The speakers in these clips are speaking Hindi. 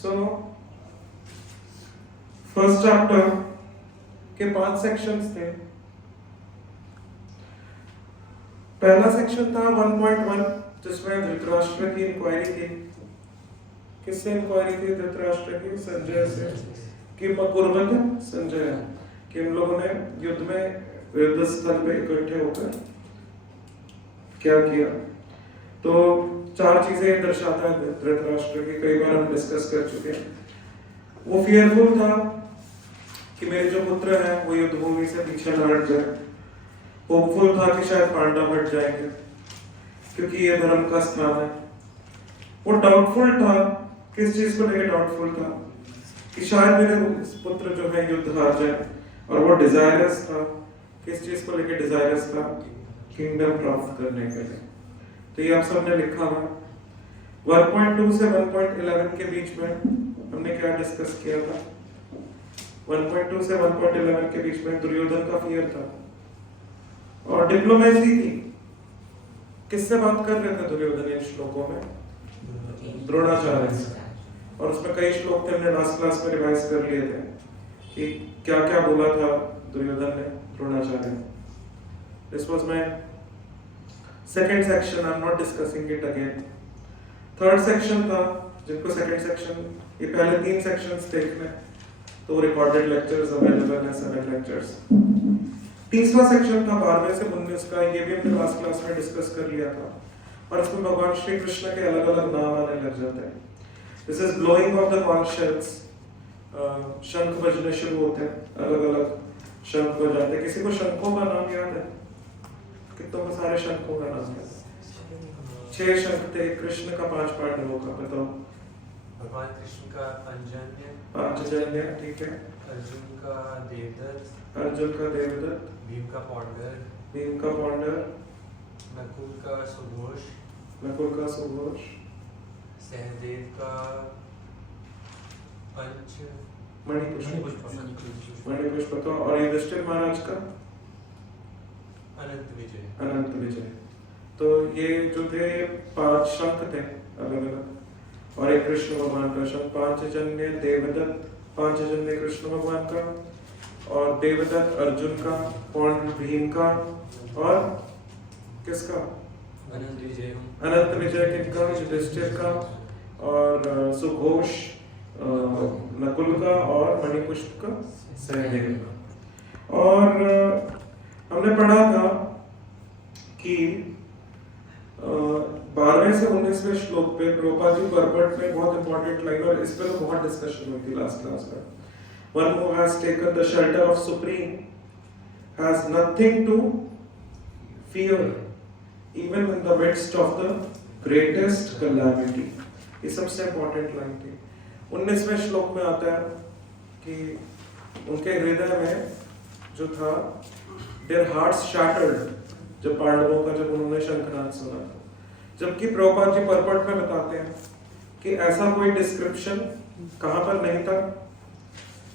सो फर्स्ट चैप्टर के 5 सेक्शंस थे। पहला सेक्शन था 1.1 जिसमें धृतराष्ट्र की इंक्वायरी थी। किससे इंक्वायरी थी? धृतराष्ट्र की संजय से। कि मकुर्वत संजय कि इन लोगों ने युद्ध में युद्ध स्थल पे इकट्ठे होकर क्या किया। तो 4 चीजें दर्शाता है धृतराष्ट्र की, कई बार हम डिस्कस कर चुके हैं। वो फियरफुल था कि मेरे जो पुत्र हैं वो युद्ध भूमि से पीछे न हट जाए। होपफुल था कि शायद पांडव हट जाएंगे क्योंकि ये धर्म का स्थान है। वो डाउटफुल था। किस चीज को लेकर डाउटफुल था? कि शायद मेरे पुत्र जो है युद्ध हार जाए। और वो डिजायरस था। किस चीज को लेकर डिजायरस था? किंगडम प्राप्त करने के लिए। तो ये आप सबने लिखा हुआ। 1.2 से 1.11 के बीच में हमने क्या डिस्कस किया था? 1.2 से 1.11 के बीच में दुर्योधन का फियर था और डिप्लोमेसी थी। किससे बात कर रहे थे दुर्योधन इन श्लोकों में? द्रोणाचार्य से। और उसमें कई श्लोक थे, हमने लास्ट क्लास में रिवाइज कर लिए थे कि क्या क्या बोला था दुर्योधन ने Dronacharya. This was my second section, I am not discussing it again. Third section था, जिनको सेकंड सेक्शन, ये पहले 3 सेक्शंस देखने तो रिकॉर्डेड लेक्चर्स अवेलेबल है, 7 लेक्चर्स। तीसरा सेक्शन था 12वें से 19 का, ये भी हमने लास्ट क्लास में डिस्कस कर लिया था। और इसमें भगवान श्री कृष्ण के अलग अलग नाम आने लग जाते हैं। This is blowing of the conch shells. शंख बजने शुरू होते हैं, अलग अलग शंख बजाते हैं। किसी को शंखों का नाम याद है? कितनों को सारे शंखों का नाम है? 6 शंख थे। कृष्ण का 5 पांडवों का बताओ। भगवान कृष्ण का पांचजन्य, ठीक है। अर्जुन का देवदत्त, अर्जुन का देवदत्त, भीम का पौंडर, भीम का पौंडर, नकुल का सुघोष, नकुल का सुघोष, सहदेव का पंच, मणिपुष्प का, और युधिष्ठिर महाराज का अनंत विजय। तो ये जो थे 5 शंख थे अलग अलग, और एक कृष्ण भगवान का शंख। पांचजन्य देवदत्त, पांचजन्य कृष्ण भगवान का, और देवदत्त अर्जुन का, पौंड भीम का, और किसका? अनंत विजय किनका? युधिष्ठिर का, और सुघोष नकुल का, और मणिपुष्प का सहदेव का। और हमने पढ़ा था कि 12वें से 19वें श्लोक पे प्रभुपाद जी परपट में बहुत इंपॉर्टेंट लाइन, और इस पर तो बहुत डिस्कशन हुई थी लास्ट क्लास में। One who has taken the shelter of Supreme has nothing to fear even in the midst of the greatest calamity. ये सबसे इंपॉर्टेंट लाइन थी। 19वें श्लोक में आता है कि उनके हृदय में जो था, their hearts shattered, जब पांडवों का, जब उन्होंने शंखनाद सुना था। जबकि प्रभुपाद जी परपट में बताते हैं कि ऐसा कोई डिस्क्रिप्शन कहाँ पर नहीं था।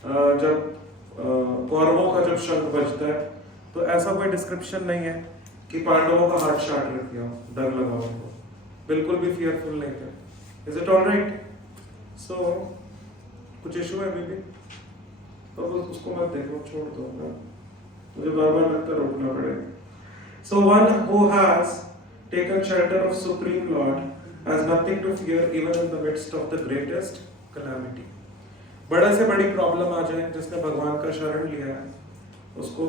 जब कौरवों का जब शंख बजता है तो ऐसा कोई डिस्क्रिप्शन नहीं है कि पांडवों का हार्ट शार्ट किया, डर लगा उनको, बिल्कुल भी फियरफुल नहीं थे। Is it alright? सो कुछ इशू है अभी भी तो उसको मत देखो, छोड़ दो, मुझे बार बार लगता रोकना पड़ेगा। So one who has taken shelter of Supreme Lord has nothing to fear even in the midst of the greatest calamity. बड़े से बड़ी प्रॉब्लम आ जाए, जिसने भगवान का शरण लिया है उसको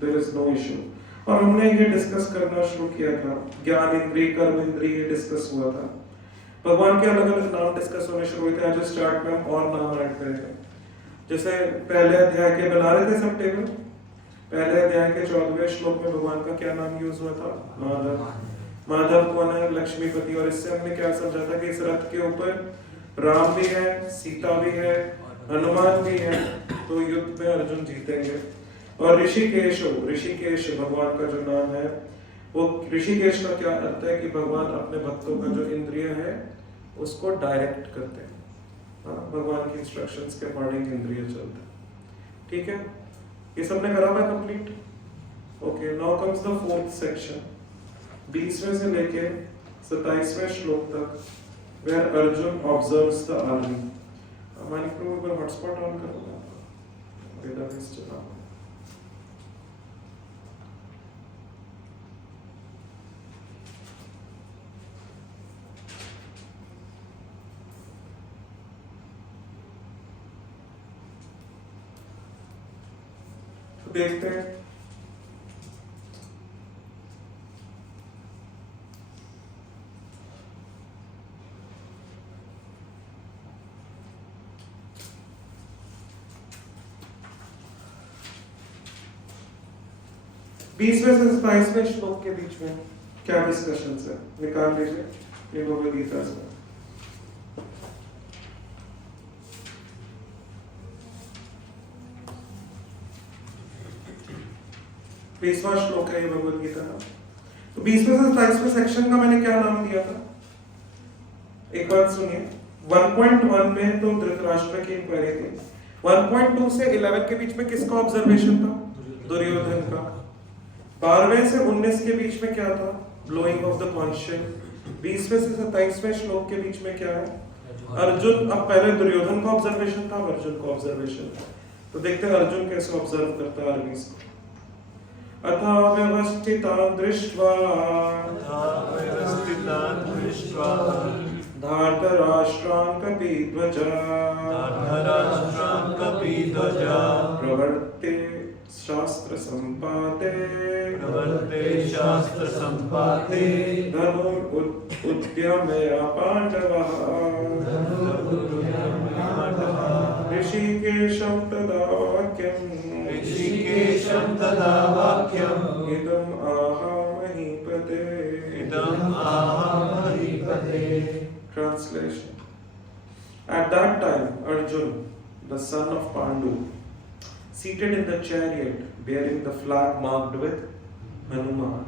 there is no issue। और हमने ये डिस्कस करना शुरू किया था, ज्ञान इंद्रिय, कर्म इंद्रिय डिस्कस हुआ था। भगवान के अलग अलग नाम डिस्कस होने शुरू हुए थे। आज स्टार्ट में हम और नाम ऐड करेंगे। जैसे पहले अध्याय के बना रहे थे सब टेबल, पहले अध्याय के 14वें श्लोक में भगवान का क्या नाम यूज हुआ था? माधव। माधव कौन है? लक्ष्मीपति। और इससे हमने क्या समझा था कि इस रथ के ऊपर राम भी है, सीता भी है, हनुमान भी है, तो युद्ध में अर्जुन जीतेंगे। और ऋषिकेश भगवान का जो नाम है, वो ऋषिकेश का क्या अर्थ है कि भगवान अपने भक्तों का जो इंद्रिय है उसको डायरेक्ट करते हैं। भगवान की इंस्ट्रक्शंस के अकॉर्डिंग इंद्रिय चलते हैं। ठीक है, ये सबने करा हुआ complete. Okay, now comes the 4th section, 20वें से लेके 27वें श्लोक तक, where Arjun observes the army। Manik प्रभु एक बार हॉटस्पॉट ऑन करो ना आपका, डेटाबेस चलाओ। तो देखते हैं बीसवें से 27वें श्लोक के बीच में क्या डिस्कशन है, निकाल लीजिए ये भगवद गीता से। 20वां श्लोक है ये भगवद गीता का। तो 20वें से 27वें सेक्शन का मैंने क्या नाम दिया था, एक बार सुनिए। 1.1 में तो धृतराष्ट्र की इंक्वायरी थी। 1.2 से 11 के बीच में किसका ऑब्जर्वेशन था, दुर्योधन का। 12वें से 19 के बीच में क्या था, ब्लोइंग ऑफ द कॉन्शियस। 20वें से 27वें श्लोक के बीच में क्या है, अर्जुन। अब पहले दुर्योधन का ऑब्जर्वेशन था, अर्जुन का ऑब्जर्वेशन था। तो देखते हैं अर्जुन कैसे ऑब्जर्व करता है अर्वीस को। अथा व्यवस्थितान् दृष्ट्वा धार्तराष्ट्रान् कपिध्वजा प्रवर्ते शास्त्र संपाते धनुरुद्यमया पांडवः ऋषिकेशं तदा वाक्यम् इदम् आह महीपते। Translation. At that time, Arjun, the son of Pandu, seated in the chariot bearing the flag marked with Hanuman,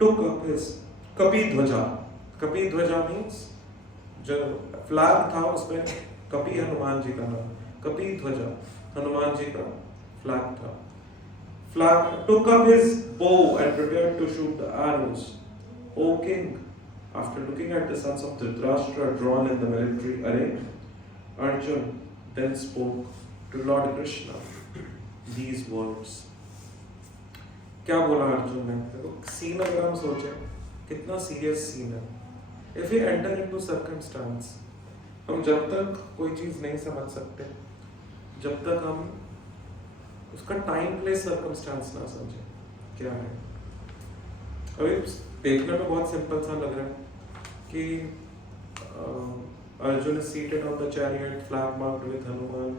took up his Kapidhwaja. Kapidhwaja means जो फ्लैग था उसमें कपि हनुमान जी का नाम, Kapidhwaja हनुमान जी का फ्लैग था। Flag took up his bow and prepared to shoot the arrows. O king, after looking at the sons of Dhritarashtra drawn in the military array, Arjun then spoke to Lord Krishna these words. क्या बोला अर्जुन ने? देखो सीन अगर हम सोचें कितना सीरियस सीन है। If we enter into circumstance, हम जब तक कोई चीज नहीं समझ सकते, जब तक हम उसका टाइम प्लेस सर्कमस्टांस ना समझे क्या है। अभी देखने में बहुत सिंपल सा लग रहा है कि Arjun is seated on the chariot, flag marked with Hanuman,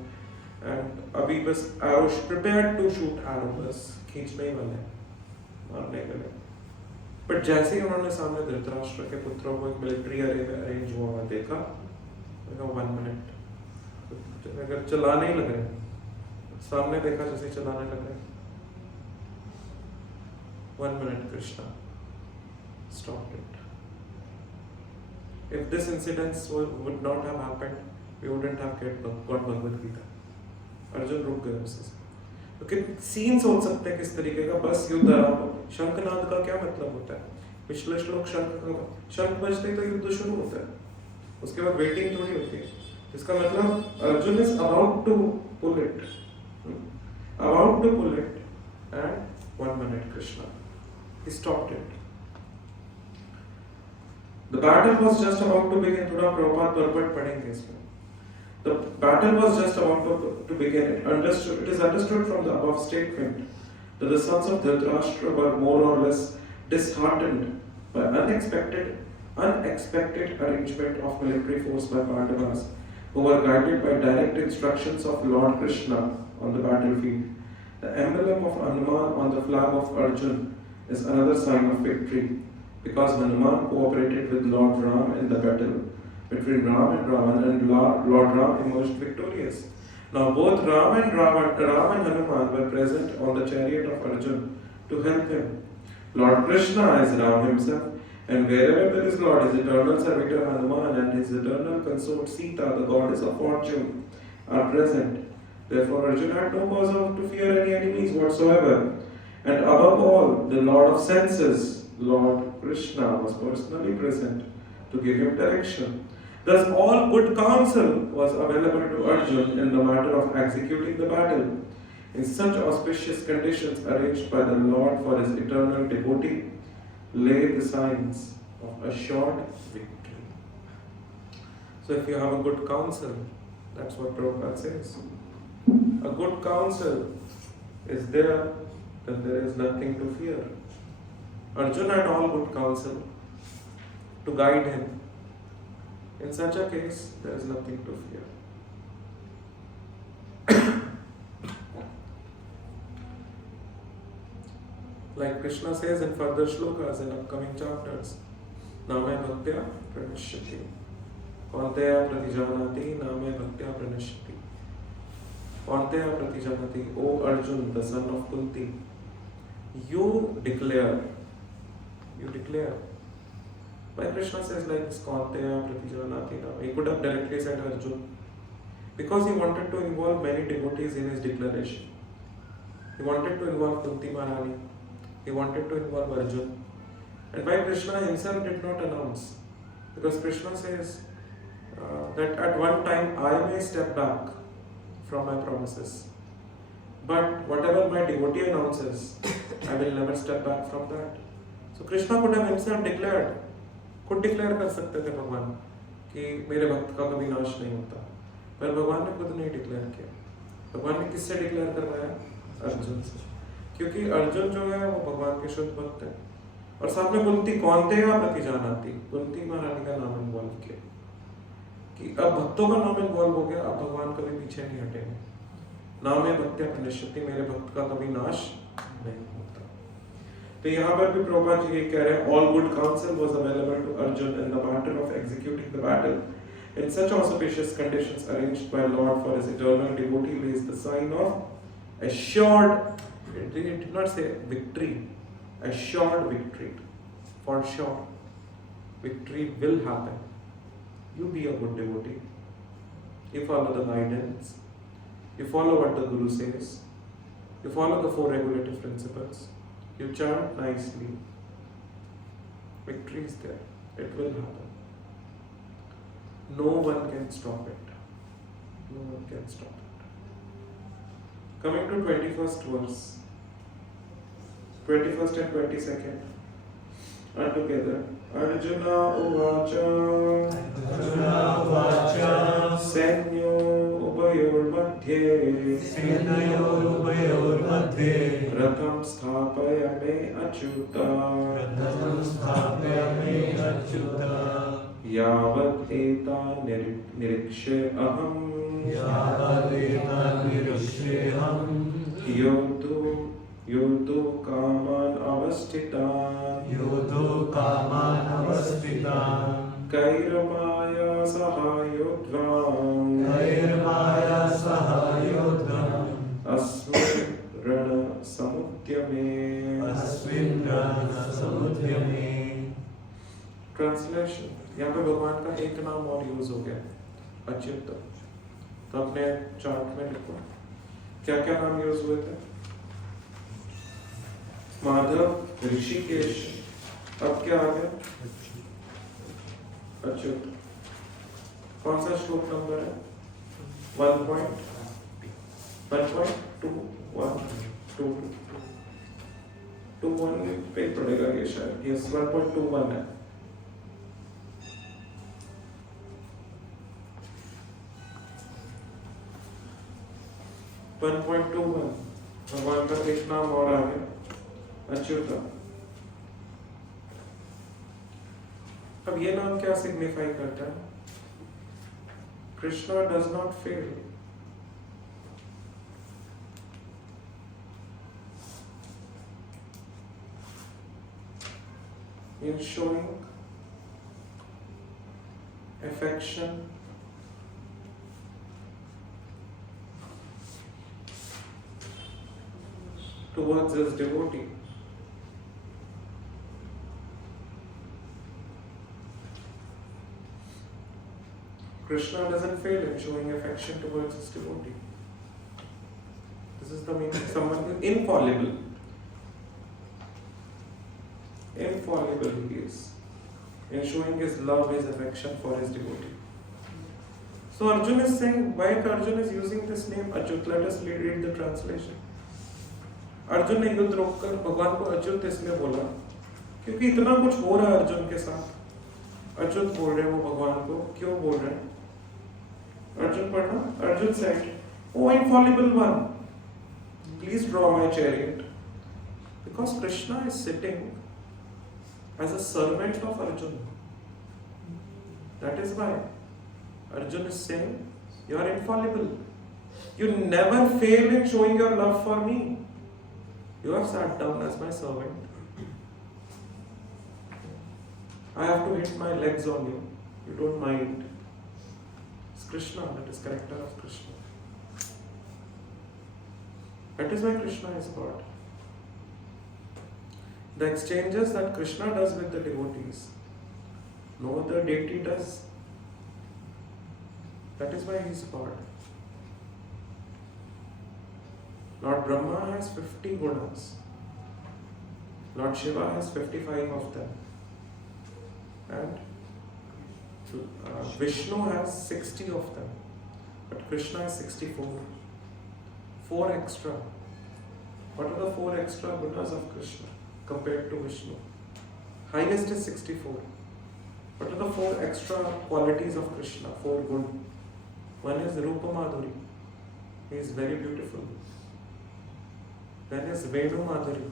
and अभी बस arrow prepared to shoot arrow, बस खींचने ही वाले, मारने के लिए। बट जैसे ही उन्होंने सामने धृतराष्ट्र के पुत्रों को एक मिलिट्री अरे में अरेंज हुआ हुआ देखा, 1 मिनट अगर चलाने ही लग रहे, सामने देखा जैसे चलाने लगे, 1 minute Krishna stopped it. If this incident would not have happened, we wouldn't have got Bhagavad Gita. Arjun रुक गए उससे। तो सीन सोच सकते हैं किस तरीके का, बस युद्ध आरंभ। शंखनाद का क्या मतलब होता है? पिछले श्लोक शंख बजते ही तो युद्ध शुरू होता है, उसके बाद वेटिंग थोड़ी होती है। इसका मतलब Arjun is about to pull it, and 1 minute Krishna, he stopped it. The battle was just about to begin. थोड़ा प्रभुपाद परपट पढ़ेंगे इसमें। The battle was just about to begin. It is understood from the above statement that the sons of Dhritarashtra were more or less disheartened by unexpected arrangement of military force by Pandavas, who were guided by direct instructions of Lord Krishna on the battlefield. The emblem of Hanuman on the flag of Arjun is another sign of victory, because Hanuman cooperated with Lord Ram in the battle between Ram and Ravan, and Lord Ram emerged victorious. Now both Ram and Hanuman were present on the chariot of Arjun to help him. Lord Krishna is Ram himself, and wherever there is Lord, his eternal servitor Hanuman and his eternal consort Sita, the goddess of fortune, are present. Therefore Arjun had no cause to fear any enemies whatsoever. And above all, the Lord of senses, Lord Krishna, was personally present to give him direction. Thus, all good counsel was available to Arjun in the matter of executing the battle. In such auspicious conditions arranged by the Lord for his eternal devotee, lay the signs of assured victory. So, if you have a good counsel, that's what Prabhupada says. A good counsel is there, then there is nothing to fear. Arjuna had all good counsel to guide him. In such a case, there is nothing to fear. Like Krishna says in further shlokas in upcoming chapters, Name Bhaktya Pranashyati. Kaunteya Pratijanati Name Bhaktya Pranashyati. Kaunteya Pratijanati, O Arjun, the son of Kunti, you declare. Why Krishna says like this, Kaunteya Pratijanati Name? He could have directly said Arjun. Because he wanted to involve many devotees in his declaration. He wanted to involve Kunti Maharani. He wanted to involve Arjun. And why Krishna himself did not announce? Because Krishna says that at one time I may step back from my promises. But whatever my devotee announces, I will never step back from that. So Krishna could have himself declared, खुद डिक्लेयर कर सकते थे भगवान कि मेरे भक्त का कभी नाश नहीं होता, पर भगवान ने खुद नहीं डिक्लेयर किया. भगवान ने किससे डिक्लेयर करवाया? अर्जुन से. क्योंकि अर्जुन जो है वो भगवान के शुद्ध भक्त है. और साथ में कुंती कौन्तेया प्रतिजानाति, कुंती महारानी का नाम इन्वॉल्व किया कि अब भक्तों का नाम इन्वॉल्व हो गया, अब भगवान कभी पीछे नहीं हटेंगे. नामे भक्त्या प्रणश्यति, मेरे भक्त का कभी नाश नहीं होता. तो यहाँ पर भी प्रभुपाद जी ये कह रहे हैं, all good counsel was available to Arjun in the matter of executing the battle. In such auspicious conditions arranged by Lord for his eternal devotee lays the sign of assured, it did not say victory, assured victory. For sure, victory will happen. You be a good devotee. You follow the guidance. You follow what the Guru says. You follow the 4 regulative principles. You chant nicely. Victory is there. It will happen. No one can stop it. No one can stop it. Coming to 21st verse. 21st and 22nd are together. Arjuna uvacha Senyo ubayor madhye Ratham sthapayame achyuta Yavat eta nirikshe aham Yodu kaman avasthitan Kairamaya sahayodvam Asmin rana samudyame. Translation. यहाँ पे भगवान का एक नाम और यूज हो गया, अच्युत. तो अपने चार्ट में लिखो क्या क्या नाम यूज हुए थे. माधव, ऋषिकेश, अब क्या आ गया? अच्युत. कौन सा श्लोक नंबर है? 1.21 पे पड़ेगा ये शायद. यस, 1.21 है. भगवान का एक नाम और आ गया, अच्युत. अब ये नाम क्या सिग्निफाई करता है? Krishna does not fail. in showing affection towards his devotee. Krishna doesn't fail in showing affection towards his devotee. This is the meaning. Someone who is infallible. Infallible he is in showing his love, his affection for his devotee. So Arjun is saying, why Arjun is using this name Achyut? Let us read the translation. Arjun ने युद्ध रोककर भगवान को अच्युत इसलिए बोला क्योंकि इतना कुछ हो रहा है अर्जुन के साथ। अच्युत बोल रहे हैं वो भगवान को, क्यों बोल रहे हैं? अर्जुन पढ़ना। Arjun said, "O infallible one, please draw my chariot." Because Krishna is sitting as a servant of Arjuna. That is why Arjun is saying, "You are infallible. You never fail in showing your love for me. You have sat down as my servant. I have to hit my legs on you. You don't mind." It's Krishna, that is character of Krishna. That is why Krishna is God. The exchanges that Krishna does with the devotees, no other deity does. That is why he is God. Lord Brahma has 50 gunas. Lord Shiva has 55 of them. And Vishnu has 60 of them. But Krishna has 64. 4 extra. What are the 4 extra gunas of Krishna compared to Vishnu? Highest is 64. What are the 4 extra qualities of Krishna? 4 gun. One is Rupa Madhuri. He is very beautiful. Then is Venu Madhuri.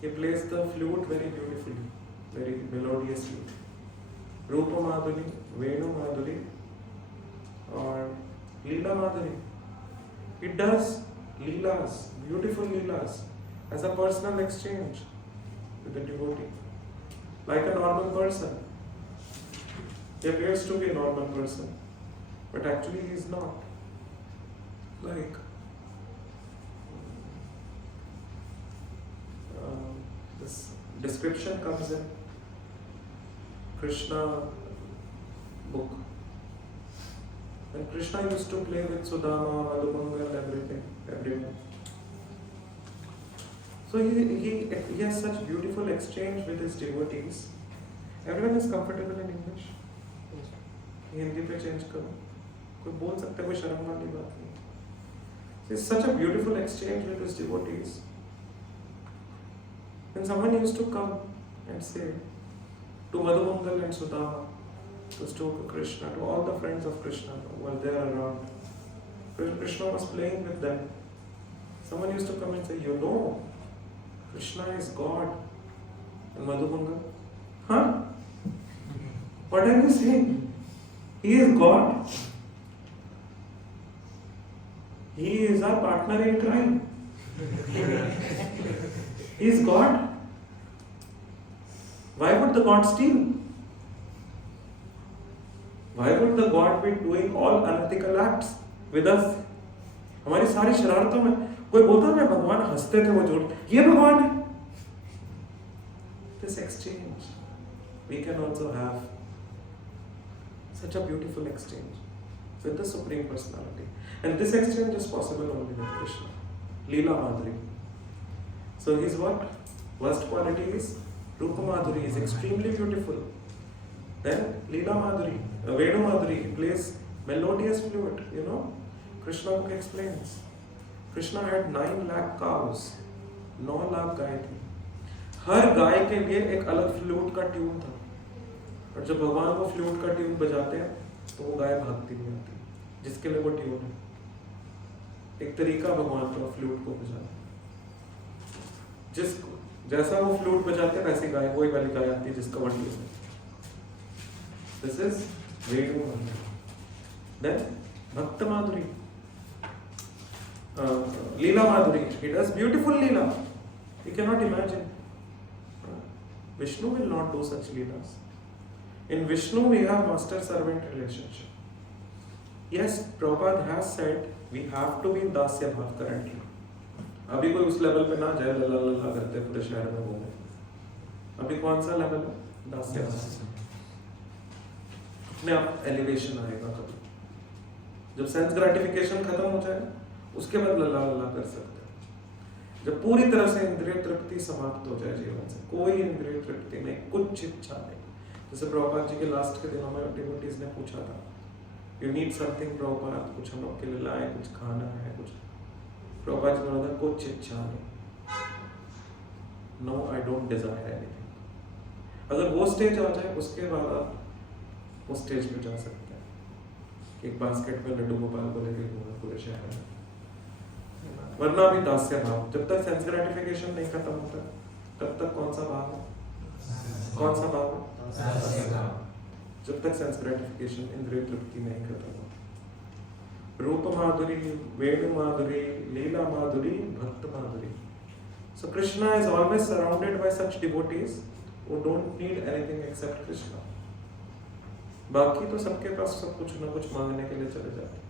He plays the flute very beautifully, very melodiously. Rupa Madhuri, Venu Madhuri, or Leela Madhuri. He does leelas, beautiful leelas, as a personal exchange with the devotee, like a normal person. He appears to be a normal person, but actually he is not. Like this description comes in Krishna book. When Krishna used to play with Sudama, Madhumangal, everyone. So he has such beautiful exchange with his devotees. Everyone is comfortable in English. Hindi पे चेंज करो, कोई बोल सकता है, कोई शर्म वाली बात नहीं. It's such a beautiful exchange with his devotees. When someone used to come and say to Madhumangal and Sudama, to Krishna, to all the friends of Krishna who were there around, Krishna was playing with them. Someone used to come and say, "You know, Krishna is God." And Madhumangal, "Huh? What are you saying? He is God. He is our partner in crime. He is God. Why would the God steal? Why would the God be doing all unethical acts with us? हमारी सारी शरारतों में कोई बोलता है भगवान हंसते थे, वो जोड़ ये भगवान है. This exchange we can also have such a beautiful exchange with the Supreme Personality, and this exchange is possible only with Krishna. Leela Madhuri. So his what? First quality is Rupa Madhuri, is extremely beautiful. Then Leela Madhuri, Venu Madhuri, he plays melodious flute. You know, Krishna book explains. Krishna had 9 lakh cows, 9 lakh गाय थी. हर गाय के लिए एक अलग फ्लूट का ट्यून था, और जब भगवान वो फ्लूट का ट्यून बजाते हैं तो वो गाय भागती नहीं आती, जिसके लिए वो ट्यून है. एक तरीका भगवान का फ्लूट को बजाना, जैसा वो फ्लूट बजाते हैं वैसी गाय, वही वाली गाय आती है जिसका वन ट्यून है. This is Venu Madhuri. Then Bhakta Madhuri, Leela Madhuri. He does beautiful leela. You cannot imagine. Vishnu will not do such leelas. In Vishnu we have master-servant relationship. Yes, Prabhupada has said we have to be in dasya bhav currently. अभी कोई उस लेवल पे ना जाए लल्ला लल्ला करते पूरे शहर में घूमे. अभी कौन सा लेवल है? दास्य भाव. अपने आप एलिवेशन आएगा कभी, जब सेंस ग्रेटिफिकेशन खत्म हो जाए उसके बाद लल्ला लल्ला कर सकते हैं. जब पूरी तरह से इंद्रिय तृप्ति समाप्त हो जाए जीवन से, कोई इंद्रिय तृप्ति नहीं, कुछ इच्छा नहीं. जैसे प्रभुपाद जी के लास्ट के दिनों में डिवोटीज ने पूछा था यू नीड समथिंग प्रभुपाद, कुछ हम लोग के लिए लाए, कुछ खाना है, कुछ। प्रभुपाद जी बोला था कुछ इच्छा नहीं, no I don't desire anything. अगर वो स्टेज आ जाए उसके बाद आप उस स्टेज पे जा सकते हैं कि एक बास्केट में लड्डू गोपाल को लेके घूमना पूरे शहर में। वरना भी दास्य भाव, जब तक सेंस ग्रेटिफिकेशन नहीं खत्म होता तब तक कौन सा भाव है? कौन सा भाव है? जब तक सेंस ग्रेटिफिकेशन, इंद्रिय तृप्ति नहीं खत्म होती। रूप माधुरी, वेणु माधुरी, लीला माधुरी, भक्त माधुरी। So Krishna is always surrounded by such devotees who don't need anything except Krishna. बाकी तो सबके पास सब कुछ ना कुछ मांगने के लिए चले जाते हैं,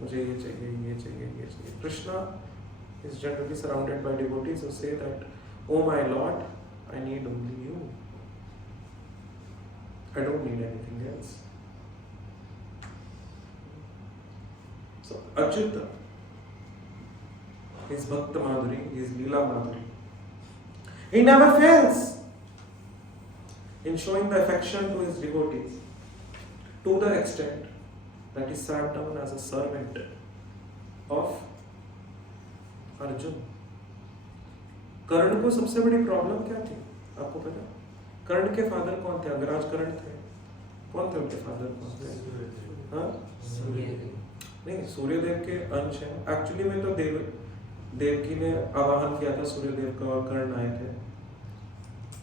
मुझे ये चाहिए, ये चाहिए, ये चाहिए। Krishna is generally surrounded by devotees who say that, "Oh my Lord, I need only you. I don't need anything else." So Achyuta is Bhakta Madhuri, he is Leela Madhuri. He never fails in showing the affection to his devotees, to the extent that he sat down as a servant of Arjun. कर्ण को सबसे बड़ी प्रॉब्लम क्या थी आपको पता? कर्ण के फादर कौन थे? अग्रराज कर्ण थे। कौन थे उनके फादर? कौन थे? हाँ? नहीं, सूर्यदेव के अंश हैं। एक्चुअली में तो देवकी ने आवाहन किया था सूर्यदेव का और कर्ण आए थे,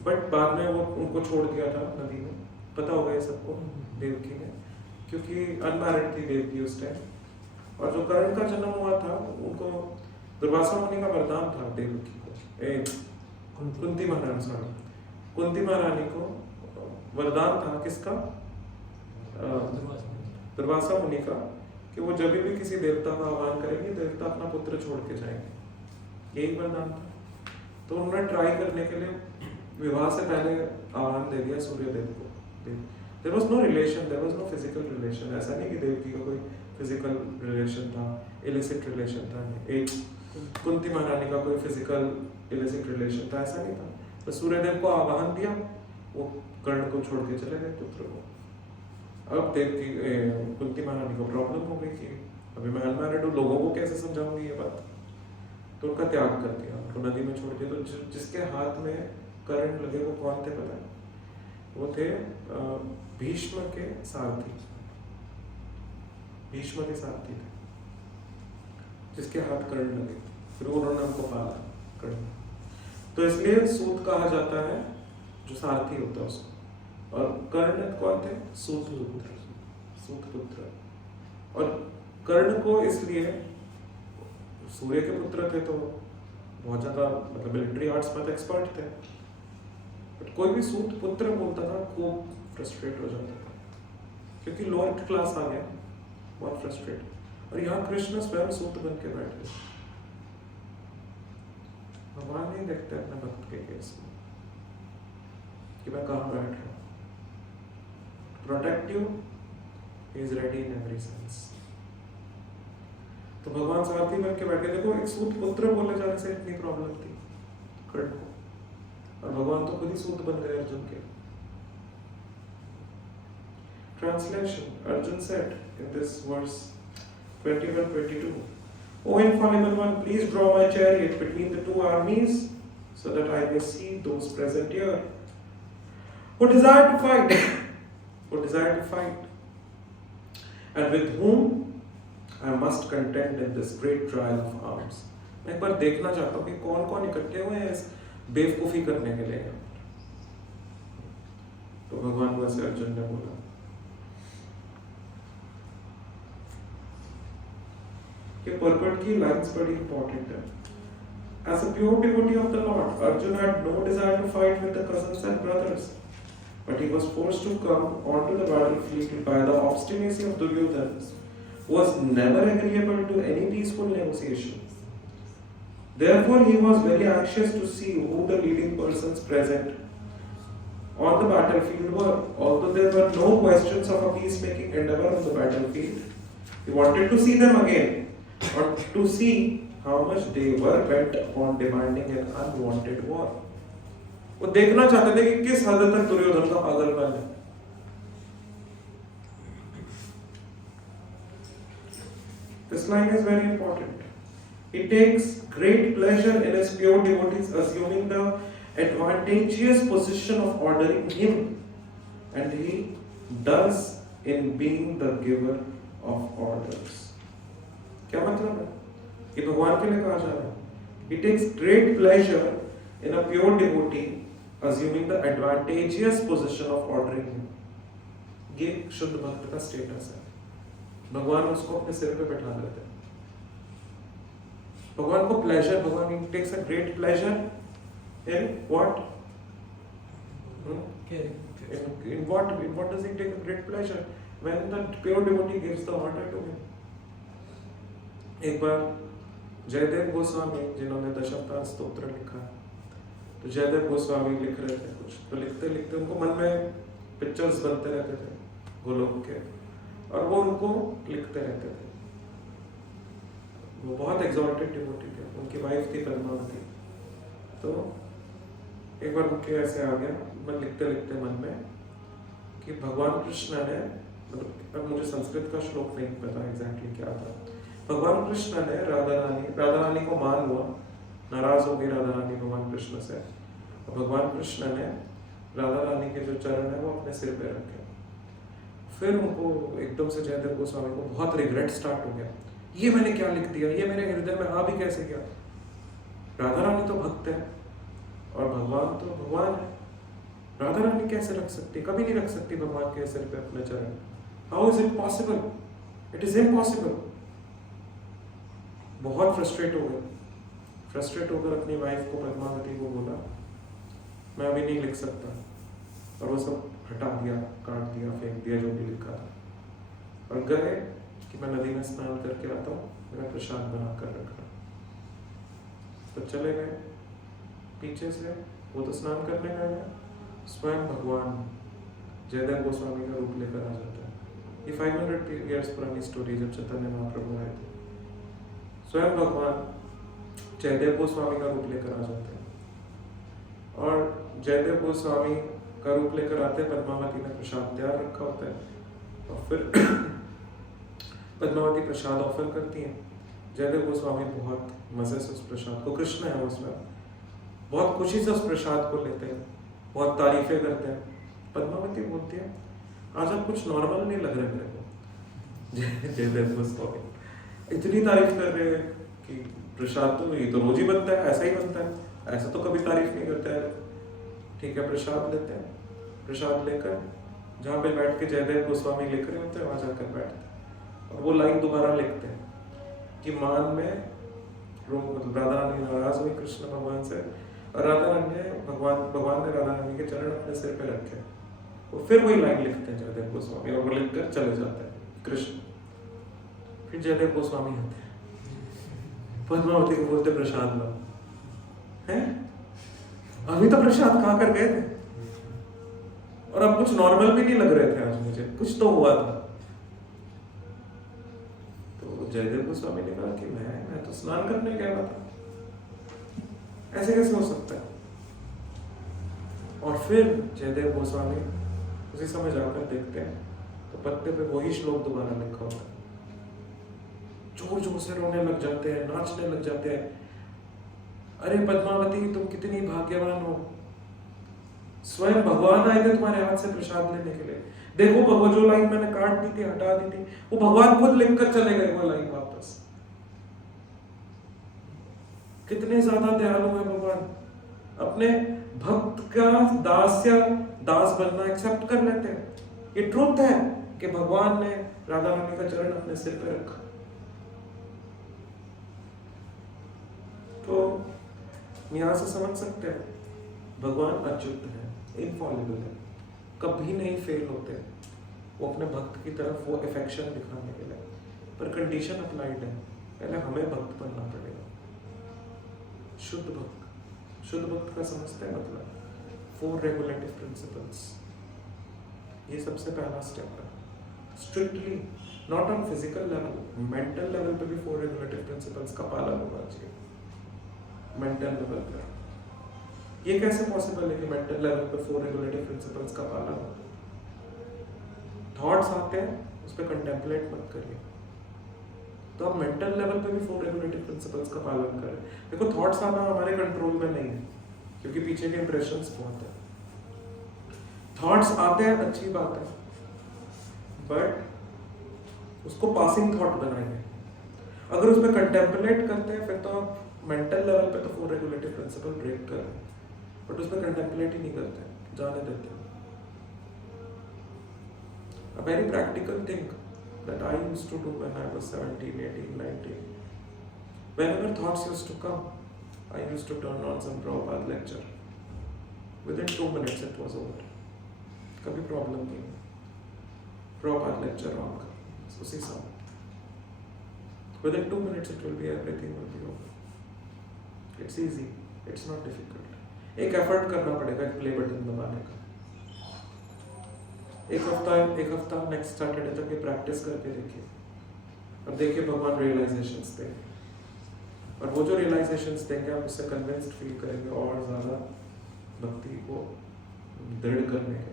बट बाद में वो उनको छोड़ दिया था नदी में। पता होगा ये सबको, देवकी ने, क्योंकि अनमैरिड थी देवकी उस टाइम। और जो कर्ण का जन्म हुआ था उनको दुर्वासा मुनि का वरदान था देवकी को, कुंती महारानी, सॉरी, कुंती महारानी को वरदान था किसका? दुर्वासा मुनि का, कि वो जब भी किसी देवता का आह्वान करेंगे देवता अपना पुत्र छोड़ के जाएंगे, यही वरदान था। तो उन्होंने ट्राई करने के लिए विवाह से पहले आह्वान दे दिया सूर्यदेव को। There was no relation, there was no physical relation. ऐसा नहीं कि देवकी का कोई फिजिकल रिलेशन था, इलिसिट रिलेशन था। एक कुंती महारानी का कोई फिजिकल इलिसिट रिलेशन था, ऐसा नहीं था। तो सूर्यदेव को आह्वान दिया, वो कर्ण को छोड़ के चले गए पुत्र को। अब देवकी कुंती महारानी को प्रॉब्लम हो गई कि अभी मैं अनमैरिड हूँ, लोगों को कैसे समझाऊंगी ये बात। तो उनका त्याग कर दिया, उनको नदी में छोड़ दिया। तो जिसके हाथ में करंट लगे वो कौन थे पता है? वो थे भीष्म के सारथी। भीष्म के सारथी थे जिसके हाथ करंट लगे, फिर उन्होंने हमको पाला कर्ण। तो इसलिए सूत कहा जाता है जो सारथी होता है उसको। और कर्ण कौन थे? सूत पुत्र, सूत पुत्र। और कर्ण को इसलिए, सूर्य के पुत्र थे तो बहुत ज्यादा मतलब मिलिट्री आर्ट्स में तो एक्सपर्ट थे, बट कोई भी सूत पुत्र बोलता था खूब फ्रस्ट्रेट हो जाता था, क्योंकि लोअर क्लास आ गया, बहुत फ्रस्ट्रेट। और यहाँ कृष्ण स्वयं सूत बन के बैठे। भगवान नहीं देखते अपने भक्त के केस में कि मैं कहाँ बैठ रहा हूँ। Protect you, he is ready in every sense. तो भगवान सारथी बन के बैठ गए। देखो, एक सूत पुत्र बोले जाने से इतनी प्रॉब्लम थी कर्ण को, और भगवान तो खुद ही सूत बन गए अर्जुन के। Translation: Arjun said in this verse 21-22, "O infallible one, please draw my chariot between the two armies, so that I may see those present here who desire to fight." Who desire to fight, and with whom I must contend in this great trial of arms. मैं एक बार देखना चाहता हूँ कि कौन कौन इकट्ठे हुए हैं इस बेवकूफी करने के लिए। तो भगवान को ऐसे अर्जुन ने बोला। कि पर्पट की लाइन्स बड़ी इंपॉर्टेंट है। As a pure devotee of the Lord, Arjun had no desire to fight with the cousins and brothers, but he was forced to come onto the battlefield by the obstinacy of Duryodhana, who was never agreeable to any peaceful negotiation. Therefore, he was very anxious to see who the leading persons present on the battlefield were. Although there were no questions of a peacemaking endeavor on the battlefield, he wanted to see them again, or to see how much they were bent upon demanding an unwanted war. वो देखना चाहते थे कि किस हद तक दुर्योधन का पागलपन है। This line is very important. He takes great pleasure in his pure devotees, assuming the advantageous position of ordering him, and he does in being the giver of orders. क्या मतलब है? ये भगवान के लिए कहा जा रहा है. He takes great pleasure in a pure devotee, assuming the advantageous position of ordering him. ये शुद्ध भक्त का स्टेटस है. भगवान उसको अपने सिर पे बैठा देते हैं. भगवान को प्लेजर, भगवान takes a great pleasure in what? In what does he take a great pleasure? When the pure devotee gives the order to him. एक बार जयदेव गोस्वामी, जिन्होंने दशावतार स्तोत्र लिखा, तो जयदेव गोस्वामी लिख रहे थे कुछ, तो लिखते लिखते उनको मन में पिक्चर्स बनते रहते थे गोलोक के, और वो उनको लिखते रहते थे. वो बहुत एग्जॉल्टेड डिवोटी थे. उनकी वाइफ थी पद्मावती. तो एक बार उनके ऐसे आ गया, मैं लिखते लिखते मन में, कि भगवान कृष्ण ने, मतलब अब मुझे संस्कृत का श्लोक नहीं पता एग्जैक्टली क्या था, भगवान कृष्ण ने राधा रानी को मान हुआ, नाराज हो गई राधा रानी भगवान कृष्ण से, और भगवान कृष्ण ने राधा रानी के जो चरण है वो अपने सिर पे रखे. फिर उनको एकदम से जयदेव गोस्वामी को बहुत रिग्रेट स्टार्ट हो गया, ये मैंने क्या लिख दिया, ये मेरे हृदय में आ भी कैसे गया. राधा रानी तो भक्त है और भगवान तो भगवान है. राधा रानी कैसे रख सकती, कभी नहीं रख सकती भगवान के सिर पे अपने चरण. How is it possible? It is impossible. बहुत फ्रस्ट्रेट हो गए. फ्रस्ट्रेट होकर अपनी वाइफ को, पद्मावती को बोला, मैं अभी नहीं लिख सकता, और वो सब हटा दिया, काट दिया, फेंक दिया जो भी लिखा था, और गए कि मैं नदी में स्नान करके आता हूँ, मेरा प्रसाद बना कर रखना. तो चले गए. पीछे से वो तो स्नान करने गए, स्वयं भगवान जयदेव गोस्वामी का रूप लेकर आ जाता है. ये 500 इयर्स पुरानी स्टोरी, जब चैतन्य महाप्रभु आए थे, स्वयं भगवान जयदेव गोस्वामी का रूप लेकर आ जाते हैं. और जयदेव गोस्वामी का रूप लेकर आते हैं, पद्मावती ने प्रसाद तैयार रखा होता है, और फिर पद्मावती प्रसाद ऑफर करती हैं. जयदेव गोस्वामी बहुत मजे से उस प्रसाद को, कृष्ण है उसमें, बहुत खुशी से उस प्रसाद को लेते हैं, बहुत तारीफें करते हैं. पद्मावती बोलती है, आज आप कुछ नॉर्मल नहीं लग रहे मेरे को. जयदेव गोस्वामी इतनी तारीफ कर रहे हैं कि प्रसाद तो ये तो रोज ही बनता है, ऐसा ही बनता है, ऐसा तो कभी तारीफ नहीं करता है. ठीक है, प्रसाद लेते हैं. प्रसाद लेकर जहाँ पे बैठ के जयदेव गोस्वामी लिख रहे होते हैं, वहां जाकर बैठते हैं, और वो लाइन दोबारा लिखते हैं कि मान में मतलब राधा रानी नाराज हुई कृष्ण भगवान से, और राधा रानी ने भगवान ने राधा रानी के चरण अपने सिर पे रखे. वो फिर वही लाइन लिखते हैं जयदेव गोस्वामी, और वो लिखकर चले जाते हैं कृष्ण. फिर जयदेव गोस्वामी आते हैं, पद्मावती को बोलते प्रसाद लो. हैं, अभी तो प्रसाद खा कर गए थे, और अब कुछ नॉर्मल भी नहीं लग रहे थे, आज मुझे कुछ तो हुआ था. तो जयदेव गोस्वामी ने कहा कि मैं तो स्नान करने गया था, ऐसे कैसे हो सकता है. और फिर जयदेव गोस्वामी उसी समय जाकर देखते हैं तो पत्ते पे वही श्लोक दोबारा लिखा होता है. जोर जोर से रोने लग जाते हैं, नाचने लग जाते हैं. अरे पद्मावती, तुम कितनी भाग्यवान हो, स्वयं भगवान आए थे तुम्हारे हाथ से प्रसाद लेने के लिए. देखो भगवान, जो लाइन मैंने काट दी थी, हटा दी थी, वो भगवान खुद लिखकर चले गए वो लाइन वापस. कितने ज्यादा दयालु है भगवान. अपने भक्त का दास बनना एक्सेप्ट कर लेते हैं. ये ट्रुथ है कि भगवान ने राधा रानी का चरण अपने सिर पे रखा. तो यहां से समझ सकते हैं भगवान अच्युत है, इनफॉलिबल है, कभी नहीं फेल होते. वो अपने भक्त की तरफ वो अफेक्शन दिखाने के लिए, पर कंडीशन अप्लाइड है, पहले हमें भक्त बनना पड़ेगा. शुद्ध भक्त का समझते हैं मतलब 4 रेगुलेटिव प्रिंसिपल्स. ये सबसे पहला स्टेप है. Strictly not on physical level, mental level पे भी 4 रेगुलेटिव प्रिंसिपल्स का पालन होना चाहिए. मेंटल लेवल पे ये कैसे पॉसिबल है कि मेंटल लेवल पे 4 रेगुलेटिव प्रिंसिपल्स का पालन हो. थॉट्स आते हैं, उस पर कंटेम्पलेट मत करिए. तो आप मेंटल लेवल पे भी 4 रेगुलेटिव प्रिंसिपल्स का पालन करें। देखो थॉट्स आना हमारे कंट्रोल में नहीं है, क्योंकि पीछे के इंप्रेशंस बहुत है। थॉट्स आते हैं, अच्छी बात है, बट उसको पासिंग थॉट बनाइए। अगर उसमें कंटेम्पलेट करते हैं फिर तो आप मेंटल लेवल पे तो 4 रेगुलेटिव प्रिंसिपल ब्रेक कर रहे हैं, बट उसमें कंटेम्पलेट ही नहीं करते, जाने देते हैं। A very practical thing that I used to do when I was 17, 18, 19. Whenever thoughts used to come, I used to turn on some Prabhupada lecture. Within 2 minutes it was over. कभी प्रॉब्लम नहीं। Prabhupada lecture on कर उसी समय। Within 2 minutes it will be everything will be over. It's easy. It's not difficult. एक एफर्ट करना पड़ेगा प्ले बटन दबाने का। एक हफ्ता नेक्स्ट सैटरडे तक ये प्रैक्टिस करके देखिए, और देखिए भगवान रियलाइजेशंस देंगे, और वो जो रियलाइजेशंस देंगे आप उससे कन्विंस्ड फील करेंगे और ज़्यादा भक्ति को दृढ़ करने के।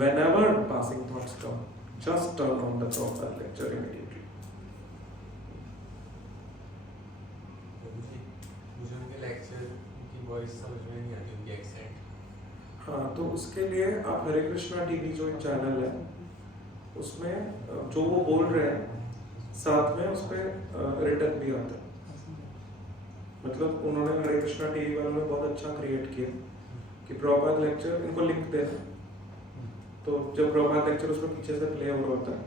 Whenever passing thoughts come, just turn on the Prabhupada lecture immediately. मुझे उनके लेक्चर की वॉइस समझ में नहीं आती, उनकी एक्सेंट। हाँ, तो उसके लिए आप हरे कृष्णा टीवी जो एक चैनल है उसमें जो वो बोल रहे हैं साथ में उस पर रिटर्न भी आता है। मतलब उन्होंने हरे कृष्णा टीवी वालों ने बहुत अच्छा क्रिएट किया कि प्रॉपर लेक्चर, इनको लिंक देना, तो जब प्रॉपर लेक्चर उसमें पीछे से प्ले हो रहा होता है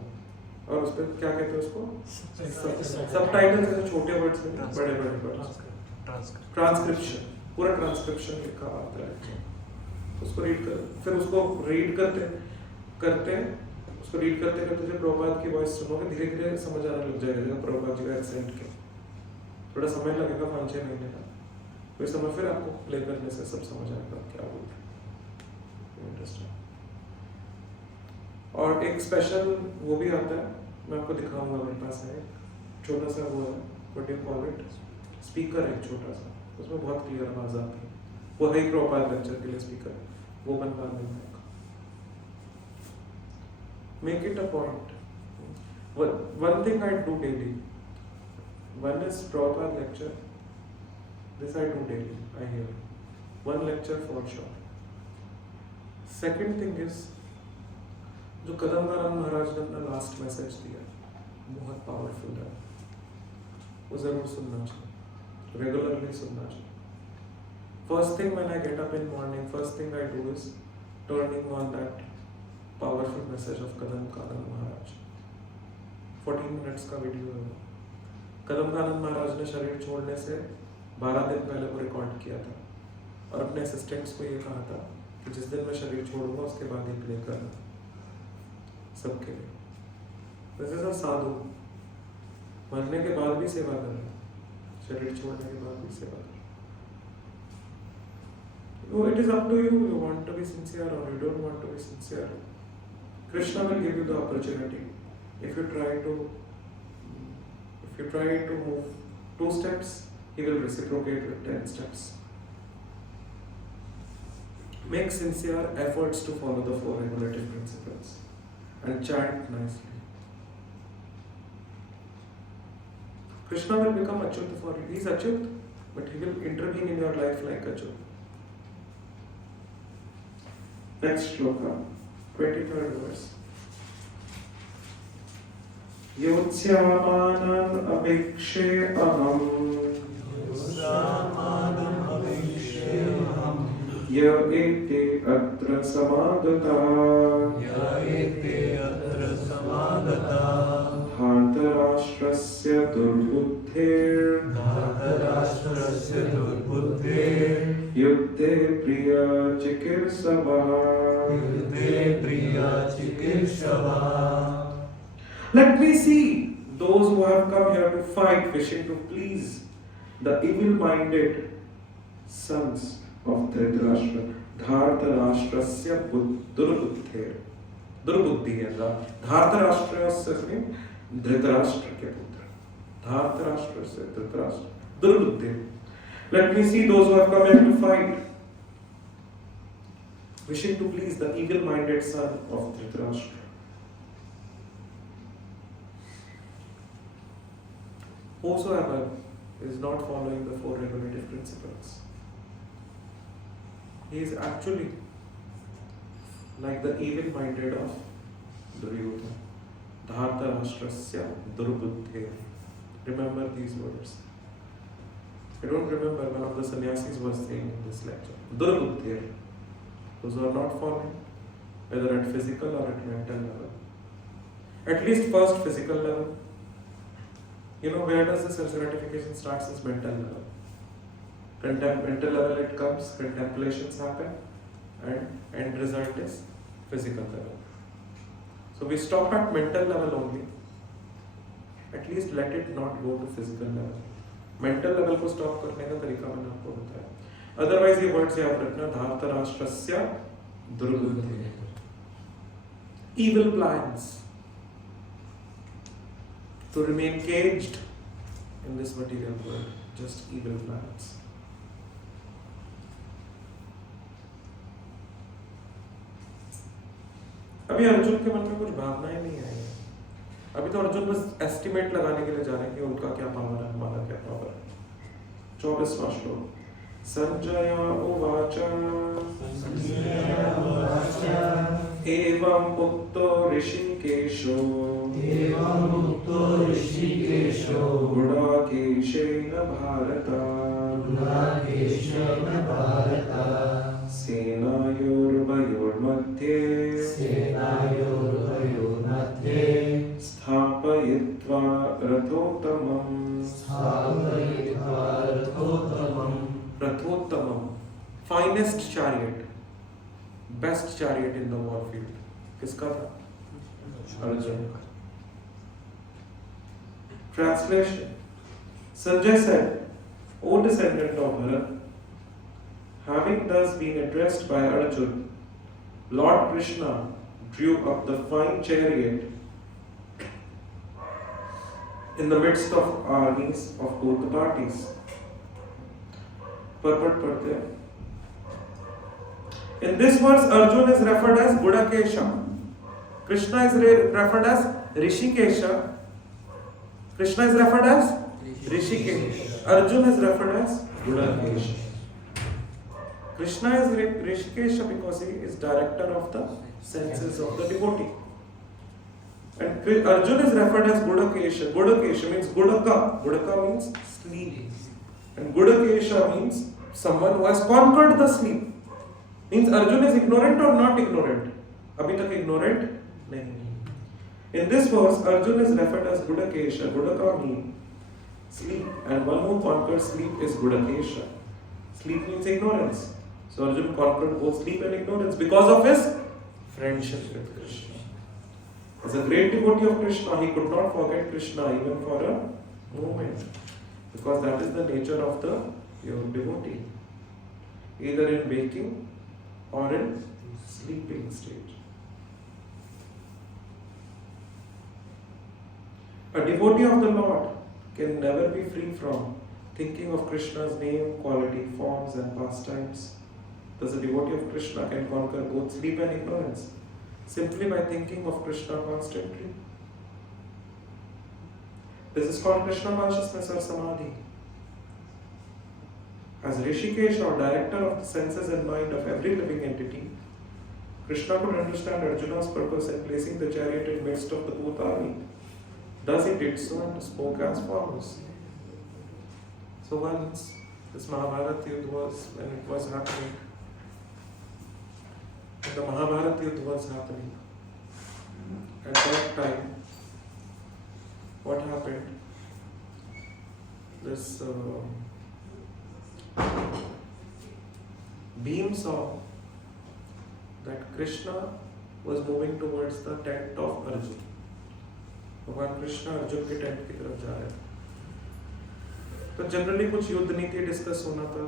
और उस पर क्या कहते हैं उसको, सबटाइटल्स ऐसे छोटे वर्ड्स में बड़े बड़े वर्ड्स, ट्रांसक्रिप्शन, पूरा ट्रांसक्रिप्शन लिखा आता है। उसको रीड कर, फिर उसको रीड करते उसको रीड करते करते जब प्रभुपाद की वॉइस सुनोगे धीरे धीरे समझ आने लग जाएगा प्रभुपाद जी का एक्सेंट के। थोड़ा समय लगेगा 5-6 महीने का, फिर समय फिर आपको प्ले करने से सब समझ आएगा क्या बोल रहे। इंटरेस्टिंग। और एक स्पेशल वो भी आता है, मैं आपको दिखाऊंगा, मेरे पास है छोटा सा वो है, what do you call it, speaker है छोटा सा, उसमें बहुत क्लियर आवाज आती है, वो है प्रॉपर लेक्चर के लिए स्पीकर, वो बनवा देना। Make it a point. One thing I do daily. One is proper lecture. This I do daily. I hear one lecture for sure. Second thing is जो कदमकानंद महाराज ने अपना लास्ट मैसेज दिया बहुत पावरफुल है, वो जरूर सुनना चाहिए, रेगुलरली सुनना चाहिए। First thing when I get up in morning, first thing I do is turning on that powerful message of Kadamkanand Maharaj. 14 minutes का वीडियो है। कदमकानंद महाराज ने शरीर छोड़ने से 12 दिन पहले वो रिकॉर्ड किया था और अपने असिस्टेंट्स को ये कहा था कि जिस दिन मैं शरीर छोड़ूंगा उसके बाद ही प्ले करना सबके लिए। वैसे सब साधु मरने के बाद भी सेवा कर रहे, शरीर छोड़ने के बाद भी सेवा कर। So it is up to you. You want to be sincere or you don't want to be sincere. Krishna will give you the opportunity. If you try to move 2 steps, he will reciprocate with 10 steps. Make sincere efforts to follow the 4 regulative principles and chant nicely. Krishna will become Achyut for you. He is Achyut, but he will intervene in your life like Achyut. Next shloka, 23rd verse. Yotsyamanam apekshe aham ya ete atra samagata dhartarashtrasya durbudhir युद्धे प्रिया चिकित्सवः। Let me see those who have come here to fight, wishing to please the evil-minded sons of Dhritarashtra. Dhartarashtrasya durbuddhir. दुर्बुद्धि है धार्तराष्ट्र से धृतराष्ट्र के पुत्र, धार्तराष्ट्र से Dhritarashtra दुर्बुद्धि। Let me see those who have come here to fight, wishing to please the evil-minded son of Dhritarashtra. whosoever is not following the four regulative principles, he is actually like the evil-minded of Duryodhana. Dhartarashtrasya durbuddhe. Remember these words. I don't remember, one of the sannyasis was saying in this lecture. Durbuddhe. Those who are not following, whether at physical or at mental level. At least first physical level. You know, where does the sense gratification starts is mental level. Mental level it comes, contemplations happen, and end result is physical level. So we stop at mental level only. At least let it not go to physical level. Mental level को stop करने का तरीका मैंने आपको बताया. Otherwise ये words याद रखना. धार्तराष्ट्रस्य दुर्बुद्धि. Evil plans to remain caged in this material world. Just evil plans. अभी अर्जुन के मन में कुछ भावनाएं नहीं आई है. अभी तो अर्जुन बस एस्टिमेट लगाने के लिए जा रहे हैं कि उनका क्या पावर है, हमारा क्या पावर है. 24वां श्लोक. संजय उवाच एवं मुक्तो ऋषिकेशो गुडाकेशेन भारत सेनायोर्वयोर्मध्ये स्थापयित्वा रथोत्तमम्. रथोत्तमम्, finest chariot, best chariot in the warfield. किसका था? Arjun. Translation. Sanjay said, O descendant of Bharat, having thus been addressed by Arjun, Lord Krishna drew up the fine chariot in the midst of armies of both the parties. Purport पढ़ते हैं. In this verse, Arjun is referred as Gudakesha. Krishna is referred as Rishikesha. Krishna is referred as Rishikesha. Arjun is referred as Gudakesha. Krishna is Rishikesha because he is director of the senses of the devotee. And Arjun is referred as Gudakesha. Gudakesha means Gudaka. Gudaka means sleep. And Gudakesha means someone who has conquered the sleep. Means Arjun is ignorant or not ignorant? Abhi tak ignorant? Nahi. In this verse, Arjun is referred as Gudakesha. Gudaka means sleep. And one who conquers sleep is Gudakesha. Sleep means ignorance. So Arjun conquered both sleep and ignorance because of his friendship with Krishna. As a great devotee of Krishna, he could not forget Krishna even for a moment. Because that is the nature of the pure devotee. Either in waking or in sleeping stage. A devotee of the Lord can never be free from thinking of Krishna's name, quality, forms and pastimes. Thus a devotee of Krishna can conquer both sleep and ignorance simply by thinking of Krishna constantly. This is called Krishna consciousness or samadhi. As Rishikesh or director of the senses and mind of every living entity, Krishna could understand Arjuna's purpose in placing the chariot in midst of the both army. Thus he did so and spoke as follows. So once this Mahabharata Yuddha was, when it was happening, the Mahabharata Yuddha was happening. At that time, what happened? This Bhim saw that Krishna was moving towards the tent of Arjun. भगवान कृष्ण अर्जुन के टेंट की तरफ जा रहे थे. तो जनरली कुछ युद्ध नीति डिस्कस होता था,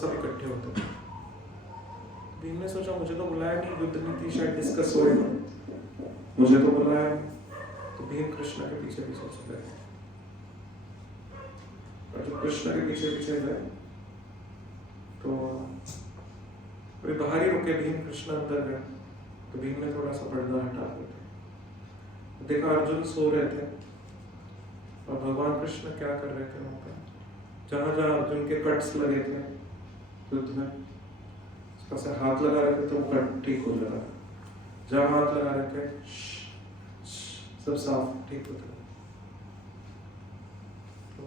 सब इकट्ठे होते थे. भीम ने सोचा मुझे तो बुलाया नहीं, युद्ध नीति शायद डिस्कस होएगा, मुझे तो बुलाया नहीं. तो भीम कृष्ण के पीछे पीछे चले गए. और जब कृष्ण के पीछे पीछे गए तो वे बाहर ही रुके. भीम कृष्ण अंदर गए तो भीम ने थोड़ा सा पर्दा हटा दिया. देखा अर्जुन सो रहे थे और भगवान कृष्ण क्या कर रहे थे वहाँ पर? जहाँ जहाँ अर्जुन के कट्स लगे थे युद्ध में, उसका से हाथ लगा रहे थे तो वो कट ठीक हो जा रहा था, जहाँ हाथ लगा रहे थे सब साफ ठीक होता है। तो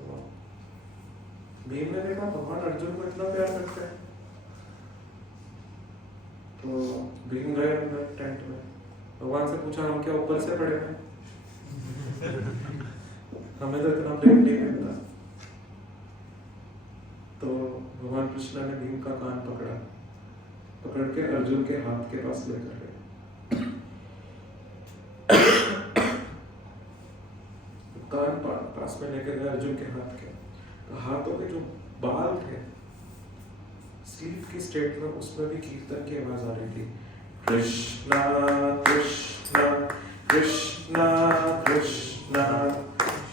भीम ने देखा भगवान अर्जुन को इतना प्यार करते हैं, तो भीम गए अंदर टेंट में, भगवान से पूछा हम क्या ऊपर से पड़े हैं? हमें तो इतना प्रेम नहीं मिलता। तो भगवान कृष्ण ने भीम का कान पकड़ा, पकड़ के अर्जुन के हाथ के पास लेकर गए। कान पास में लेकर गए अर्जुन के हाथ के, तो हाथों के जो बाल थे स्लीप की स्टेट में, उसमें भी कीर्तन की आवाज आ रही थी, कृष्णा कृष्णा कृष्णा कृष्णा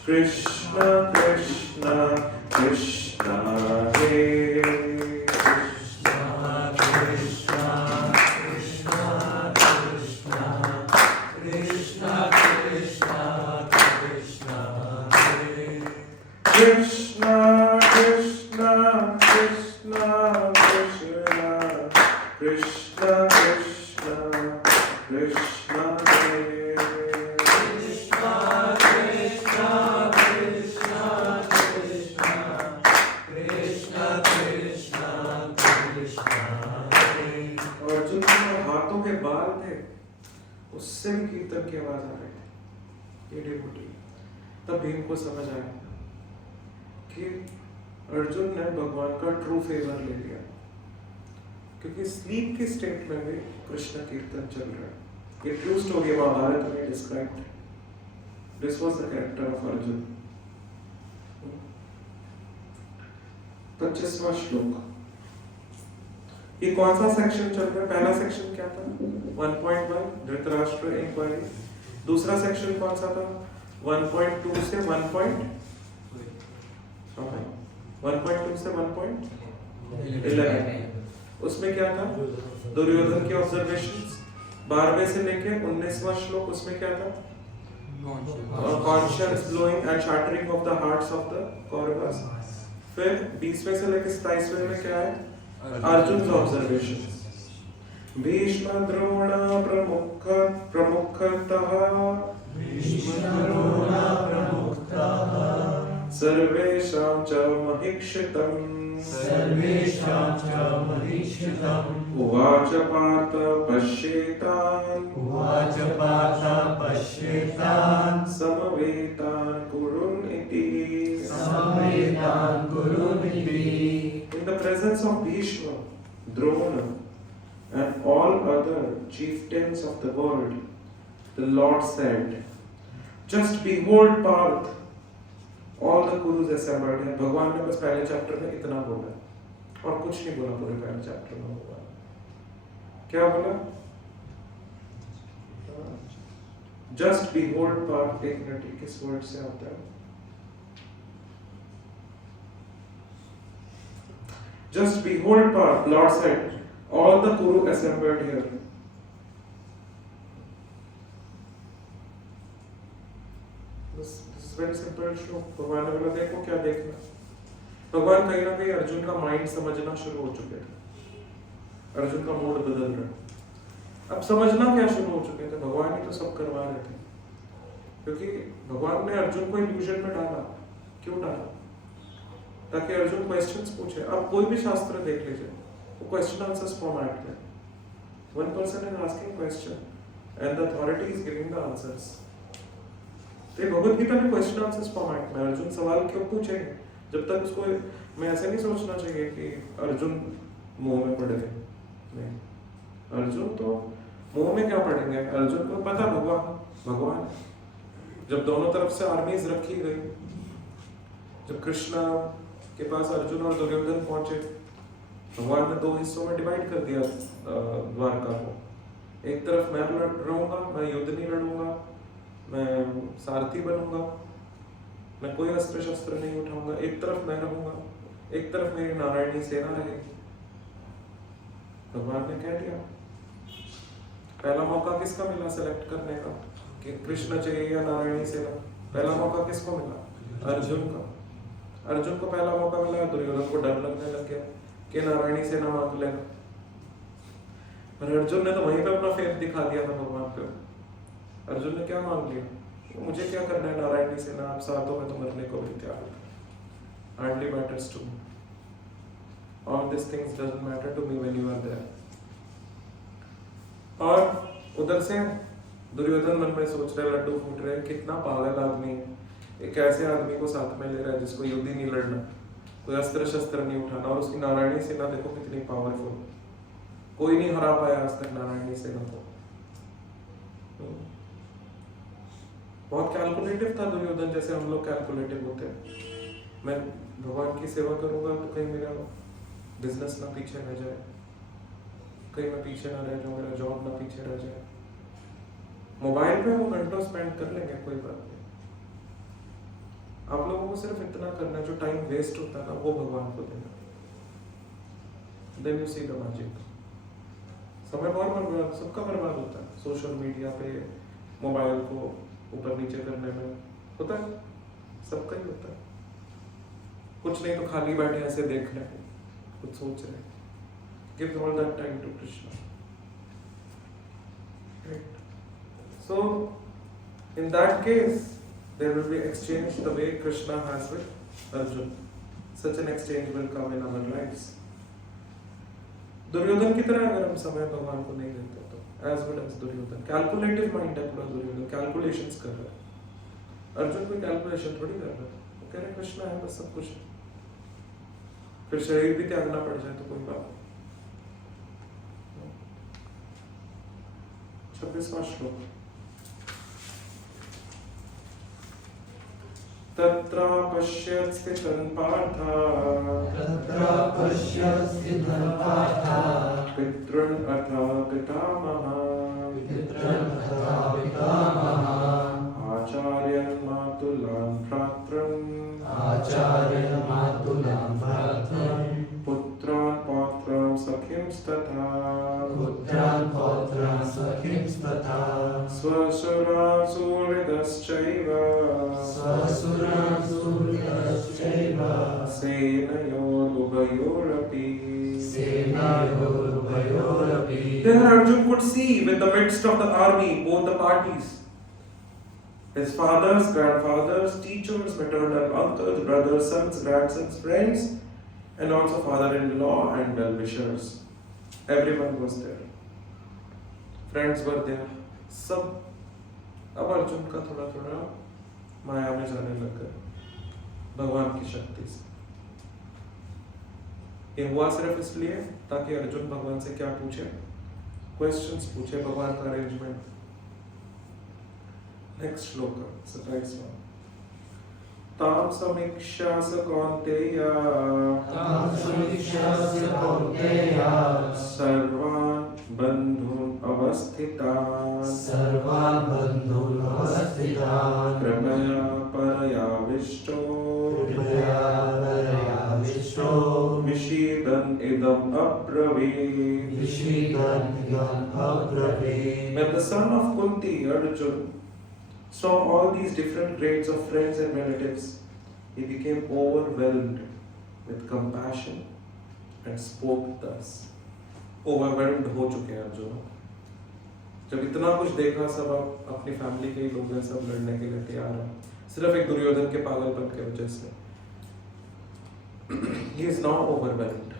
कृष्णा कृष्णा कृष्णा हे Krishna Krishna Krishna Krishna Krishna Krishna Krishna Hare Krishna Krishna Krishna Krishna Krishna Krishna Krishna Hare। और जो हाथों के बाल थे उससे भी कीर्तन की आवाज आ रही थी, ये डिवोटी। तब भीम को समझ आया कि अर्जुन ने भगवान का ट्रू फेवर ले लिया, क्योंकि स्लीप की स्टेट में भी कृष्ण कीर्तन चल रहा है। ये ट्रू स्टोरी महाभारत में described. This was the character of Arjun. 25वां श्लोक। ये कौन सा सेक्शन चल रहा है? पहला सेक्शन क्या था? 1.1 धृतराष्ट्र इंक्वायरी। दूसरा सेक्शन कौन सा था? 1.2 से 1.2 से 1.11। उसमें क्या था? दुर्योधन के ऑब्जर्वेशंस। 12वें से लेके 19वां श्लोक, उसमें क्या था? Conscious blowing and shattering of the hearts of the Kauravas. फिर 20वें से लेके 27वें में क्या है? अर्जुन ऑब्जर्वेशंस। भीष्म द्रोण प्रमुखतः सर्वेषां च महीक्षितम् उवाच पार्थ पश्येतान् समवेतान् कुरुन् इति। In the presence of Bhishma, Drona and all other chieftains of the world, the Lord said, just behold Parth, all the Kurus assembled हैं। भगवान ने बस पहले चैप्टर में इतना बोला और कुछ नहीं बोला पूरे पहले चैप्टर में। भगवान क्या बोला? Just behold Parth। एक मिनट, किस वर्ड से आता है? Just behold Parth, Lord said, all the Kuru assembled here. This is very simple श्लोक। भगवान ने बोला देखो क्या देखना। भगवान कहीं ना कहीं अर्जुन का माइंड समझना शुरू हो चुके थे, अर्जुन का मूड बदल रहा है। अब समझना क्या शुरू हो चुके थे? भगवान ही तो सब करवा रहे थे, क्योंकि भगवान ने अर्जुन को इल्यूजन में डाला। क्यों डाला? ताकि अर्जुन क्वेश्चंस पूछे। अब कोई भी शास्त्र देख लीजिए, वो क्वेश्चन आंसर्स फॉर्मेट में, one person is asking question and the authority is giving the answers. तो भगवद गीता में क्वेश्चन आंसर्स फॉर्मेट में अर्जुन सवाल क्यों पूछेंगे? जब तक उसको, मैं ऐसे नहीं सोचना चाहिए कि अर्जुन मुंह में पड़ गए, नहीं। अर्जुन तो मुंह में क्या पढ़ेंगे? अर्जुन को पता भगवान। जब दोनों तरफ से आर्मीज रखी गई, जब कृष्ण के पास अर्जुन और दुर्योधन पहुंचे, भगवान ने 2 हिस्सों में डिवाइड कर दिया द्वारका को। एक तरफ मैं रहूंगा, मैं युद्ध नहीं लड़ूंगा, मैं सारथी बनूंगा, मैं कोई अस्त्र शस्त्र नहीं उठाऊंगा। एक तरफ मैं रहूंगा, एक तरफ मेरी नारायणी सेना रहेगी। भगवान ने कह दिया। पहला मौका किसका मिला सेलेक्ट करने का कि कृष्ण चाहिए या नारायणी सेना? पहला मौका किसको मिला? अर्जुन का। अर्जुन को पहला मौका मिला, दुर्योधन को डर लगने लग गया कि नारायणी सेना मांग लेगा। पर अर्जुन ने तो वहीं पे अपना फेथ दिखा दिया था भगवान पे। अर्जुन ने क्या मांग लिया, मुझे क्या करना है नारायणी सेना, आप सातों में तो मरने को भी तैयार हो। Hardly matters to me. All these things doesn't matter to me when you are there. और उधर से दुर्योधन मन में सोच रहे, लड्डू फूट रहे, कितना पागल आदमी है, एक ऐसे आदमी को साथ में ले रहा है जिसको युद्ध ही नहीं लड़ना, कोई अस्त्र शस्त्र नहीं उठाना, और उसकी नारायणी सेना देखो कितनी पावरफुल, कोई नहीं हरा पाया आज तक नारायणी सेना को। बहुत कैलकुलेटिव था दुर्योधन, जैसे हम लोग कैलकुलेटिव होते हैं। मैं भगवान की सेवा करूंगा तो कहीं मेरा बिजनेस ना पीछे रह जाए, कहीं मैं पीछे ना रह जाऊं, मेरा जॉब ना पीछे रह जाए। मोबाइल पे हम घंटों स्पेंड कर लेंगे, कोई बात नहीं। आप लोगों को सिर्फ इतना करना है, जो टाइम वेस्ट होता है ना वो भगवान को देना। Then you see the magic. समय बहुत बर्बाद, सबका बर्बाद होता है सोशल मीडिया पे, मोबाइल को ऊपर नीचे करने में होता है, सबका ही होता है। कुछ नहीं तो खाली बैठे ऐसे देख रहे हैं, कुछ सोच रहे हैं। Give all that time to Krishna. So in that case there will be exchange the way Krishna has with Arjun. Such an exchange will come in our lives. Duryodhan की तरह अगर हम समय भगवान को नहीं देते तो as good as Duryodhan, calculative mind है पूरा दुर्योधन, कैलकुलेशंस कर रहा है। अर्जुन कोई कैलकुलेशन थोड़ी कर रहा है, वो कह रहे कृष्णा है बस सब कुछ, फिर शरीर भी त्यागना पड़ जाए तो कोई बात नहीं। 26वां श्लोक। तत्र पश्यत् स्थितं पार्थ पितॄन् अथ पितामहान् आचार्यान् मातुलान् भ्रातॄन् पुत्रान् पौत्रान् सखींस्तथा स्वसुरान् सुहृदश्चैव सेनयोरुभयोरपि। There Arjun could see with the midst of the army both the parties. His fathers, grandfathers, teachers, maternal uncles, brothers, sons, grandsons, friends, and also father-in-law and well-wishers. Everyone was there. Friends were there. सब अब अर्जुन का थोड़ा थोड़ा माया में जाने लग गए भगवान की शक्ति से। ये हुआ सिर्फ इसलिए ताकि अर्जुन भगवान से क्या पूछे, क्वेश्चंस पूछे, भगवान का अरेंजमेंट। नेक्स्ट श्लोक 27वां। ताम समीक्षा स कौन्तेय सर्वान् बन्धून् अवस्थितान् कृपया परयाविष्टो विषीदन् इदम् अब्रवीत्। When the son of Kunti, Arjun, saw all these different grades of friends and relatives, he became overwhelmed with compassion and spoke thus. Overwhelmed हो चुके हैं अर्जुन, जब इतना कुछ देखा, सब अपनी फैमिली के ही लोग हैं, सब लड़ने के लिए तैयार हैं, सिर्फ एक दुर्योधन के पागलपन के वजह से। He is now overwhelmed.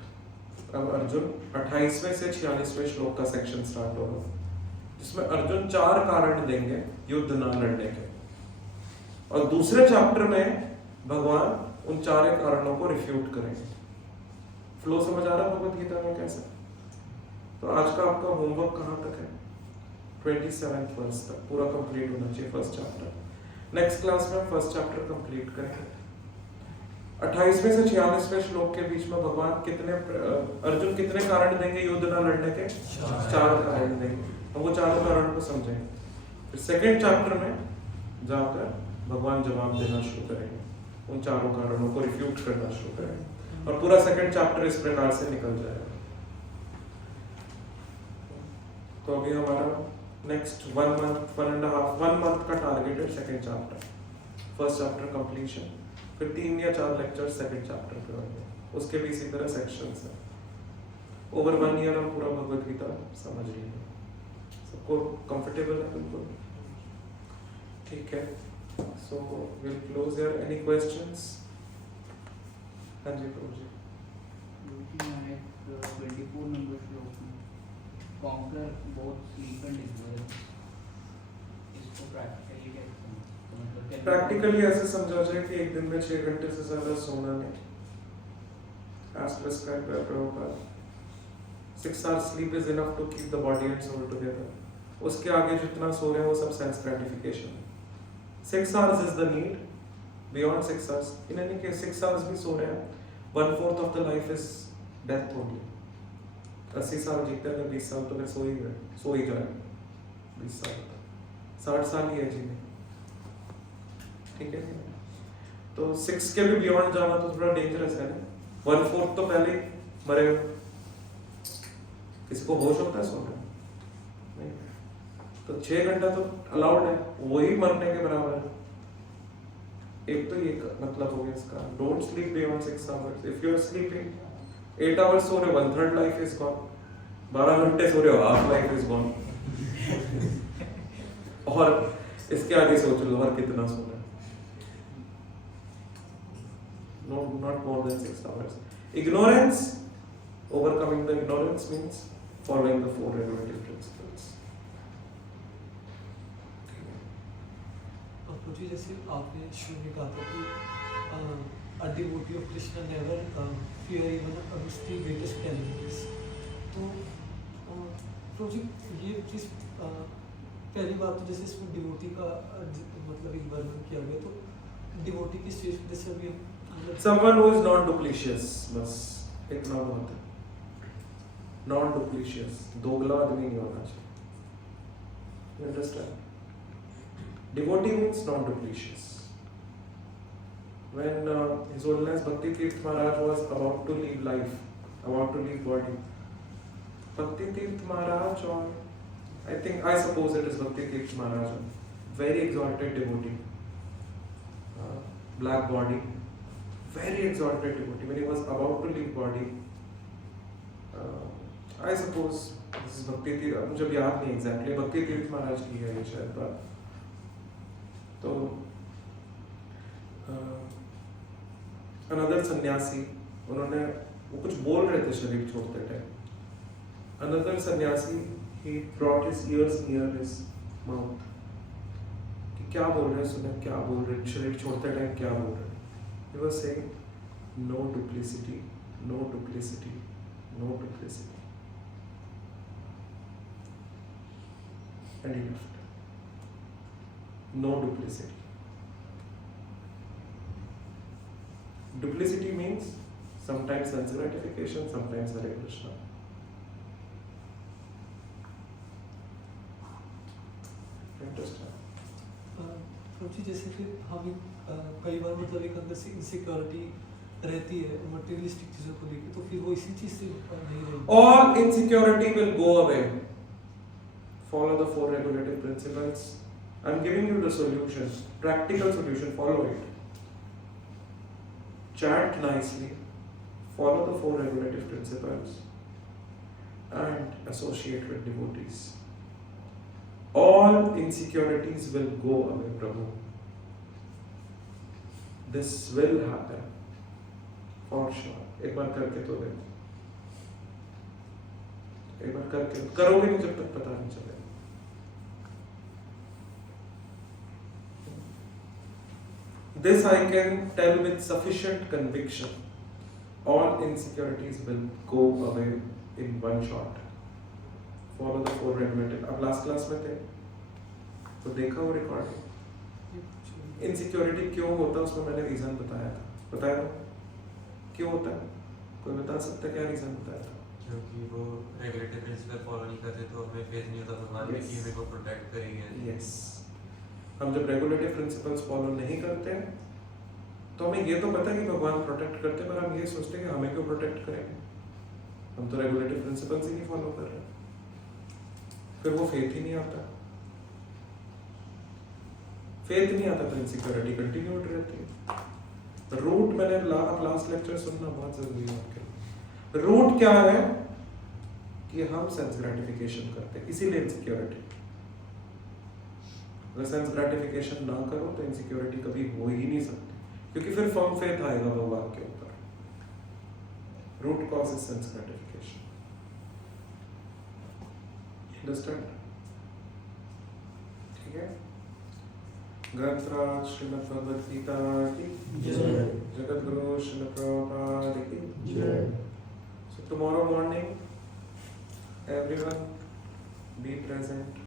अब अर्जुन 28वें से 46वें श्लोक का सेक्शन स्टार्ट होगा, जिसमें अर्जुन 4 कारण देंगे युद्ध ना लड़ने के, और दूसरे चैप्टर में भगवान उन 4 कारणों को रिफ्यूट करेंगे। फ्लो समझ आ रहा है भगवत गीता में कैसे? तो आज का आपका होमवर्क कहाँ तक है? 27th वर्स तक पूरा कंप्लीट होना चाहिए फर्स्ट चैप्टर। नेक्स्ट क्लास में फर्स्ट चैप्टर कंप्लीट करेंगे। 28वें से 46वें श्लोक के बीच में भगवान अर्जुन कितने कारण देंगे युद्ध न लड़ने के? 4 कारण देंगे, और वो 4 कारण को समझेंगे। फिर सेकेंड चैप्टर में जाकर भगवान जवाब देना शुरू करेंगे, उन 4 कारणों को रिफ्यूट करना शुरू करेंगे, और पूरा सेकेंड चैप्टर इस प्रकार से निकल जाएगा। तो अभी हमारा नेक्स्ट 1 मंथ का टारगेट है second chapter, first chapter completion. फिर 3 या 4 लेक्चर सेकंड चैप्टर पे होंगे, उसके भी इसी तरह सेक्शंस हैं। ओवर 1 ईयर हम पूरा भगवद गीता समझ लेंगे। सबको कंफर्टेबल है बिल्कुल? ठीक है, so will close here. Any questions? हाँ जी प्रभु जी। 24 नंबर श्लोक में conquer both sleep and ignorance, इसको प्रैक्टिकली कैसे समझें? प्रैक्टिकली ऐसे समझा जाए कि एक दिन में 6 घंटे से ज्यादा सोना नहीं, as prescribed by Prabhupada. 6 hours sleep is enough to keep the body and soul together. उसके आगे जितना सो रहे हैं वो सब सेंस ग्रेटिफिकेशन है। 6 hours is the need. Beyond 6 hours, in any case 6 hours भी सो रहे हैं, 1/4 of the life is death only. 80 साल जीते हैं, 20 साल तो फिर सो ही जाए 20 साल तक, 60 साल ही है जीने। ठीक है, तो 6 के भी बियॉन्ड जाना तो थोड़ा डेंजरस है ना। 1/4 तो पहले ही मरेगा। किसी को होश होता है सोने नहीं, तो 6 घंटा तो अलाउड है, वही मरने के बराबर है। एक तो ये मतलब हो गया इसका, don't sleep beyond 6 hours. If you are sleeping 8 hours सो रहे हो, 1/3 लाइफ इज गॉन। 12 घंटे सो रहे हो, हाफ लाइफ इज गॉन। और इसके आगे सोच लो और कितना सोना है। No, not more than 6 hours. Ignorance, overcoming the ignorance means following the 4 regulative principles. जी जैसे आपने शुरू में कहा था कि a devotee of Krishna never fear even the greatest calamities. तो जी ये चीज़ पहली बात तो जैसे इसमें डिवोटी का मतलब एक वर्णन किया गया, तो डिवोटी की स्टेज पे जैसे अभी Someone who is non-duplicious, बस इतना बहुत है। Non-duplicious, दोगला आदमी नहीं होना चाहिए। You understand? Devotee means non-duplicious. When His Holiness Bhakti Tirth Maharaj was about to leave life, about to leave body, Bhakti Tirth Maharaj, or I suppose it is Bhakti Tirth Maharaj, very exalted devotee, black body, very exalted devotee. When he was about to leave body, I suppose this is Bhakti Tirth, मुझे याद नहीं exactly, Bhakti Tirth Maharaj की है ये शायद बात। तो another सन्यासी, उन्होंने वो कुछ बोल रहे थे शरीर छोड़ते टाइम। Another सन्यासी, he brought his ears near his mouth, कि क्या बोल रहे हैं, सुने क्या बोल रहे हैं, शरीर छोड़ते टाइम क्या बोल रहे हैं। He was saying, no duplicity, no duplicity, no duplicity. And he left. No duplicity. Duplicity means sometimes sense gratification, sometimes Hare Krishna. Understand? जी जैसे कि हम कई बार मतलब एक अंदर से इनसिक्योरिटी रहती है मटेरियलिस्टिक चीज़ों को लेकर, तो फिर वो इसी चीज़ से नहीं रहेगी। All insecurity will go away. Follow the 4 regulative principles. I'm giving you the solution, practical solution. Follow it. Chant nicely. Follow the 4 regulative principles, and associate with devotees. All insecurities will go away, Prabhu. This will happen for sure. एक बार करके तो देखो, एक बार करके करोगे नहीं जब तक पता नहीं चलेगा। This I can tell with sufficient conviction. All insecurities will go away in one shot. Follow the 4 regulative. अब लास्ट क्लास में थे तो देखा वो रिकॉर्डिंग। इनसिक्योरिटी क्यों होता है उसमें मैंने रीजन बताया था, क्यों होता है? कोई बता सकता है क्या रीजन बताया था? क्योंकि वो रेगुलेटरी प्रिंसिपल फॉलो नहीं करते तो हमें फेथ नहीं होता भगवान में कि हमें को प्रोटेक्ट करेंगे। यस, हम जब रेगुलेटरी प्रिंसिपल्स फॉलो नहीं करते हैं तो हमें ये तो पता है कि भगवान प्रोटेक्ट करते हैं, पर हम ये सोचते हैं कि हमें क्यों प्रोटेक्ट करेंगे, हम तो रेगुलेटरी प्रिंसिपल्स ही नहीं फॉलो कर रहे, फिर वो फेथ ही नहीं आता। फेथ नहीं आता तो इनसिक्योरिटी कंटिन्यूड रहती है। रूट मैंने लास्ट लेक्चर सुनना बहुत जरूरी है आपके। रूट क्या है कि हम सेंस ग्रेटिफिकेशन करते हैं, इसीलिए इनसिक्योरिटी। अगर सेंस ग्रेटिफिकेशन ना करो तो इनसिक्योरिटी कभी हो ही नहीं सकती, क्योंकि फिर फर्म फेथ आएगा भगवान के ऊपर। Root cause is sense gratification. Understand? ठीक है। ग्रंथराज श्रीमद् भगवद गीता की जय। जगत गुरु श्रील प्रभुपाद की जय। So tomorrow morning, everyone be present.